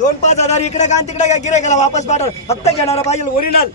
दोन पाच हजार इकडे का तिकडे काय गिरे गेला वापस पाठव. फक्त घेणारा पाहिजे ओरिजिनल.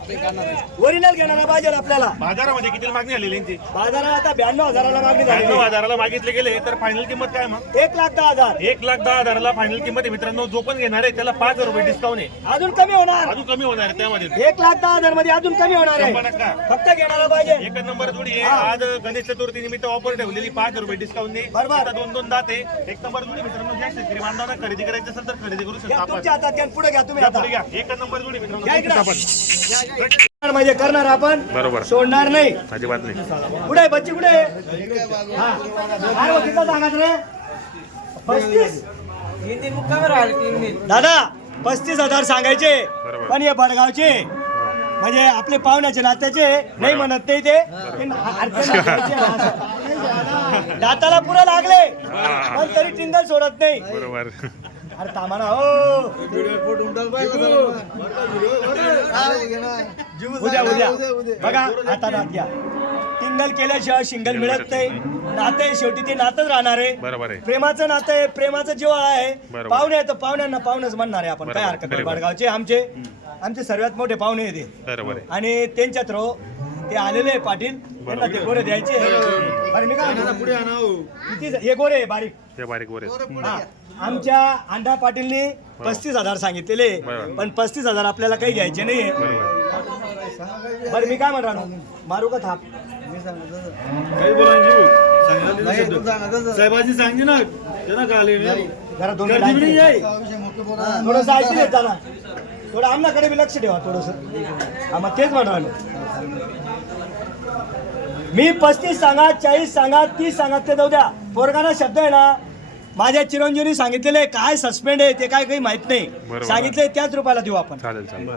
ओरिजिनल घेणारा पाहिजे आपल्याला. बाजारामध्ये किती मागणी आलेली यांची? बाजारात आता ब्याण्णव हजाराला मागणी ब्याण्णव झाली हजाराला मागितले गेले तर फायनल किंमत काय मग? एक लाख दहा हजार. एक लाख दहा हजाराला फायनल किंमत आहे. मित्रांनो जो पण घेणार आहे त्याला पाच हजार रुपये डिस्काउंट आहे. अजून कमी होणार. अजून कमी होणार आहे त्यामध्ये. एक लाख दहा हजारमध्ये अजून कमी होणार शंभर आहे टक्का. फक्त घेणारा पाहिजे. एक नंबर जोडी आहे. आज गणेश चतुर्थी निमित्त ऑफर ठेवलेली पाच हजार रुपये डिस्काउंट बरोबर. दोन दोन दात आहे. एक नंबर जोडी मित्रांनो ज्या शेतकरी बांधवांना खरेदी करायची असेल तर खरेदी करू शकता. तुमच्या हातात घ्या पुढे घ्या तुम्ही आता. एक नंबर जोडी मित्रांनो. इकडं. आपण. म्हणजे करणार आपण बरोबर. सोडणार नाही. अजिबात नाही. कुठे आहे बच्ची कुठे आहे? हा. काय हो, किती सांगायचं रे? पस्तीस? दादा पस्तीस हजार सांगायचे. बरोबर. पण हे बडगावचे. म्हणजे आपले पाहुण्याचे नात्याचे. नाही म्हणत नाही ते. ते नात्याचे. दाताला पुरं लागले. पण तरी टिंगल सोडत नाही. बरोबर. अरे तामाना हो. उद्या उद्या. बघा आता नात घ्या. टिंगल केल्याशिवाय शिंगल मिळत नाही. नातं आहे शेवटी ते नातच राहणार आहे. बरोबर आहे. प्रेमाचं नातं आहे प्रेमाचं जिव्हाळा आहे. बरोबर. पाहुणे आहे तर पाहुण्यांना पाहुणेच म्हणणार आहे आपण. काय बरोबर. हरकत नाही. बरोबर. बडगावचे आमचे आमचे सर्वात मोठे पाहुणे आहे ते बरोबर आहे. आणि त्यांच्या थ्रो ते आलेले आहे पाटील. त्यांना ते गोरे द्यायचे बरं मी काय म्हणतो? किती हे गोरे आहे, बारीक. बारीक वर आहेत. हा. आमच्या अंडा पाटीलनी पस्तीस हजार सांगितलेले बरोबर. पण पस्तीस हजार आपल्याला काही घ्यायचे नाहीये बरोबर. बरं मी काय म्हणतो मारू का थाप? साहेबाजी सांगते ना त्यांना का आले जरा दोन मिनिटं ऐकून घे. थोडंसं ऐकून ना. थोडं आमनाकडे बी लक्ष ठेवा थोडस. हा मग तेच म्हणा मी पस्तीस सांगा चाळीस सांगा तीस सांगा ते जाऊ द्या. पोरगाना शब्द आहे ना माझ्या चिरंजीवनी सांगितलेले काय सस्पेंड आहे ते काय काही माहीत नाही. सांगितले त्याच रुपयाला देऊ आपण. चालेल चालेल.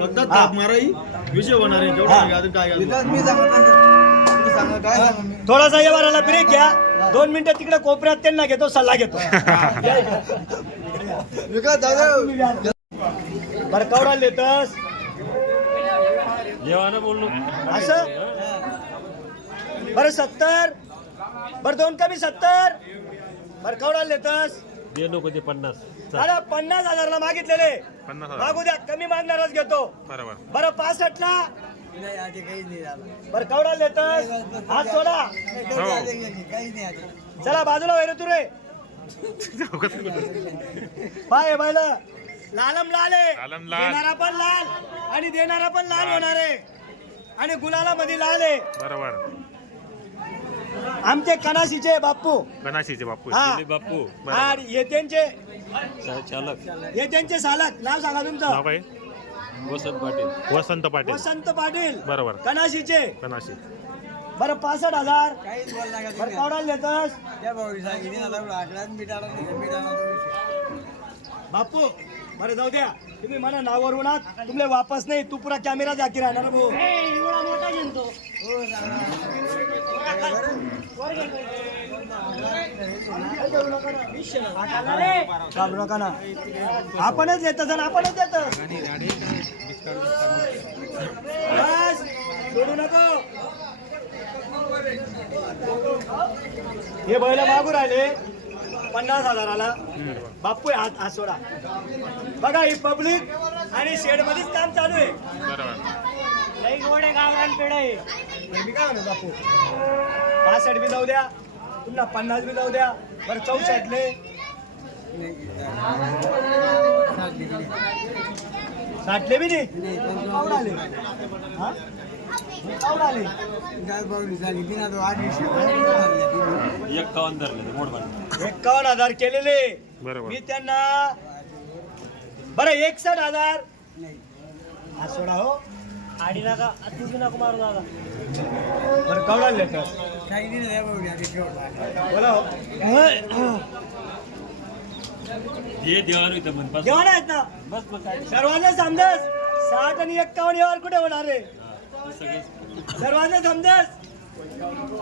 फक्त ताप माराई विषय होणार आहे जेवढं. नाही, अजून काय घालू? मी सांगत काय सांगू मी? थोडासा व्यवहाराला ब्रेक घ्या. दोन मिनिटं तिकडे कोपऱ्यात त्यांना घेतो सल्ला घेतो. विकास दादा. बरं कवडा लेतस असं? बरं सत्तर. बरं दोन कमी सत्तर. बरं कवडा लेतस दे नको ते पन्नास. अरे पन्नास हजारला मागितलेले. पन्नास हजार. मागू द्या कमी मागणारच घेतो. बरोबर. बरं पासष्ट ला नाही आधी काही नाही झालं. बरं कवडा लेतस हात सोडा. हो. काही नाही आधी चला बाजूला वैर तू रे. पाय बैल. लालम लाल. आहे लालम लाल. देणारा पण लाल आणि देणारा पण लाल होणार आहे. आणि गुलाला मध्ये लाल आहे. बरोबर. आमचे कनाशीचे बाप्पू. गणाशीचे बापू हा. बापू आणि हे त्यांचे चालक. हे त्यांचे सालक. नाव सांगा नाव तुमचं काय? वसंत पाटील. वसंत पाटील. वसंत पाटील. बरोबर. कनाशीचे गणाशी बरं पासष्ट हजार. काहीच बोल नका बरं कवडाल देतस. त्या भाऊ सांगितली ना बाप्पू बरं जाऊ द्या. तुम्ही म्हणा नावावर उन्हात तुमले वापस नाही. तू पुरा कॅमेरा जाकी राहणार भाऊ. घाबरू नका ना. आपणच येत आणि आपणच येत. बस, सोडू नको. हे बैल मागू राहिले. पन्नास हजाराला बाप्पू आहे, हात हात सोडा. बघा ही पब्लिक आणि शेड मध्येच काम चालू आहे. बरोबर. लई गोडे गावरान पेड आहे मी काय म्हणतो बापू पासष्ट बी जाऊ द्या पुन्हा पन्नास बी जाऊ द्या. बरं चौसष्टले साठले बी नाही? कावड आले हा? तो आठ एक्कावन्न धरले ते मोठ बांध एकावन्न हजार केलेले. बरोबर. मी त्यांना बरं एकसठ हजार. हा सोडा हो. आडी नका तुम्ही नको मारू दादा. बरं कवडा लेटर बोला हो. दे देवान इथं जेवण आहेत ना? बस बस सर्वांना समजस. साठ आणि एक्कावन्न यावर कुठे होणार सगळं सर्वांना समजस.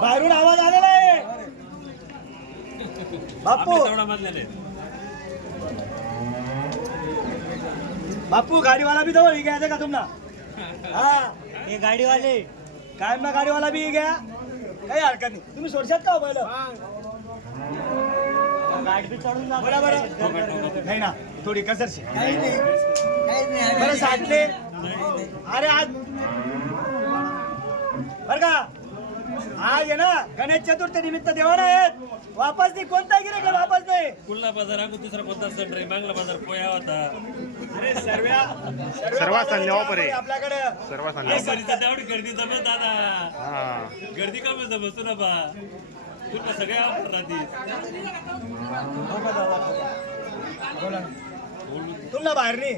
बाहेरून आवाज आलेला आहे. बापू. बापू गाडीवाला भी जवळ घ्यायचं का तुम्हाला हा हे गाडीवाले. कायम ना गाडीवाला बी घ्या. काही हरकत नाही. तुम्ही सोडशात का हो पहिलं गाडी बी चढून जा. बरं बरं नाही ना थोडी कसरशी. काही नाही. बरं साठले अरे आज बर का? आज आहे ना. गणेश चतुर्थी निमित्त देवाना आहेत. वापस नाही कोणता गिरे का वापस नाही कुलना बाजार आम्ही दुसरा कोणता सण रे बांगला बाजार पोया होता. अरे सर्व्या सर्वात चालले ऑफर आहे. आपल्याकडे. सर्व सांगा गर्दीचा तेवढी गर्दी जमत दादा. हा. गर्दी कमी जमत ना बा. तुला सगळ्या ऑफर राहतील. तुमना बाहेर नाही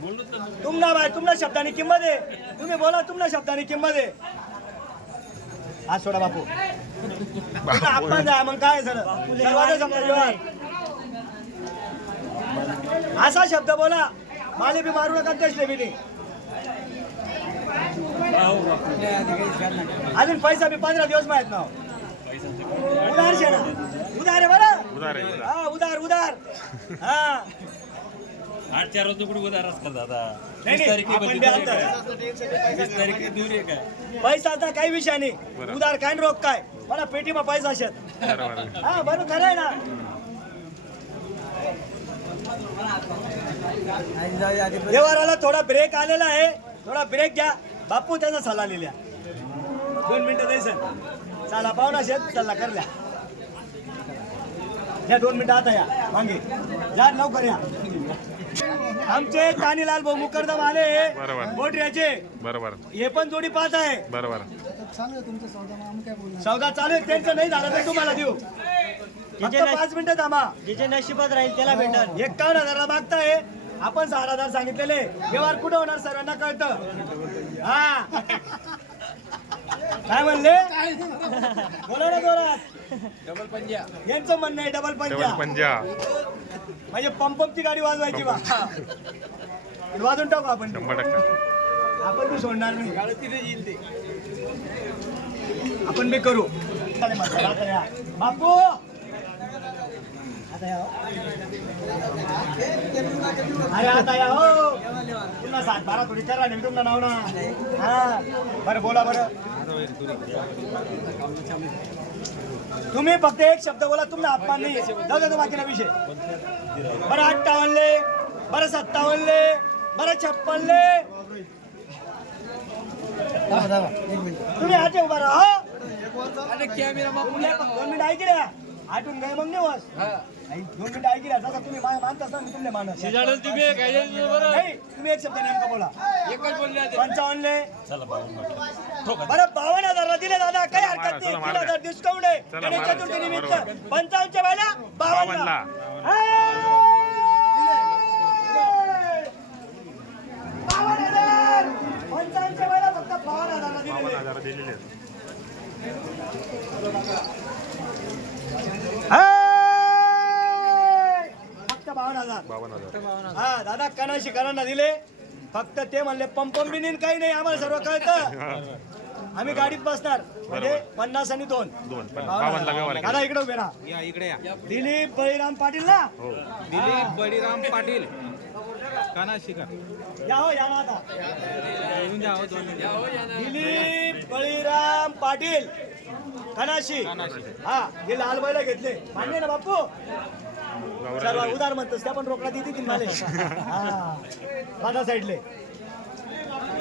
बोललो तर तुमना बाहेर तुमना शब्दानी किंमत आहे. तुम्ही बोला तुमना शब्दानी किंमत आहे. आज सोडा बापू. अपमान जा मग काय व्यवहार असा शब्द बोला माले बी मारू नका त्याच नाही अजून पैसा बी पंधरा दिवस माहीत ना उधार शे ना उधार आहे बरं? उधार. हा उधार उधार. हा. आठ चार वाजता कुठे उदार असतात दादा नाही, पैसाचा काही विषय नाही. उधार काय रोग काय? मला पेटीमा पैसा शेत हा बरं खरं आहे ना? व्यवहाराला थोडा ब्रेक आलेला आहे. थोडा ब्रेक घ्या. बापू त्यांना सल्ला लिहिल्या. दोन मिनिटं द्यायचं चला पाहुणा शेत चला करल्या. या दोन मिनिटं आता या. मागे. जा लवकर या. आमचे तानीलाल भाऊ मुकरदम आले. बरोबर. मोटऱ्याचे बरोबर. हे पण जोडी पाच आहे. बरोबर. सौदा चालू आहे. त्यांचं नाही झालं तर तुम्हाला देऊ. फक्त पाच मिनिटं थांबा. जिथे नशिबात राहील त्याला भेटल. एकावन्न हजारला मागताय. आपण साठ हजार सांगितलेले. व्यवहार कुठं होणार सर्वांना कळतं. हा. काय म्हणले? बोला ना जोरात. डबल पंजा यांचं म्हणणं आहे डबल डबल पंजा पंजा. म्हणजे पंपची गाडी वाजवायची बा. वाजून टाकू आपण. शंभर टक्के. आपण बी सोडणार नाही. आपण बी करू. मग, चला आता या. बापू! आता या हो. अरे आता या हो. पुन्हा सात बारा थोडी करा नाही तुमचं नाव ना. हा. बरं बोला बरं. तुम्ही फक्त एक शब्द बोला तुमचा अपमान नाही जाऊ दे तो बाकीला विषय. बरं अठ्ठावन्नले बरं सत्तावन्नले बरं छप्पनले तुम्ही आते उभा राहा. दोन मिनिटं ऐकले आठून गए मग निवास दोन मिनिटं ऐकल्या जसं तुम्ही मानतास ना मी तुमले मानत नाही तुम्ही एक शब्द नेमका बोला. पंचावन्नले चला बाबा बरं बावन्न हजारला दिले दादा काही हरकत नाही तीन. हजार डिस्काउंट आहे गणेश. चतुर्थी निमित्त. पंचावन्नच्या बावन्नला. बावन्न हजार पंचावन्नच्या वेळेला फक्त बावन्न हजारला दिलेले बावन्न हजार दिलेले आहेत. हाय! फक्त बावन्न हजार बावन्न हजार हा दादा कणाशी कणांना दिले फक्त ते म्हणले पंपम बी नाही काही नाही आम्हाला सर्व कळतं आम्ही गाडीत बसणार. म्हणजे पन्नास आणि दोन. दोन पण व्यवहार दादा इकडे उभे राहा. या इकडे या. दिलीप बळीराम पाटील ना? हो. दिलीप बळीराम पाटील. काना शिकार या हो या ना आता. येऊन द्या हो दोन. दिलीप बळीराम पाटील. कणाशी हा हे लाल बैल घेतले. मान्य ना बापू सर्व उदार म्हणतोस त्या पण रोकडा देते मला हा. माझ्या साईडले.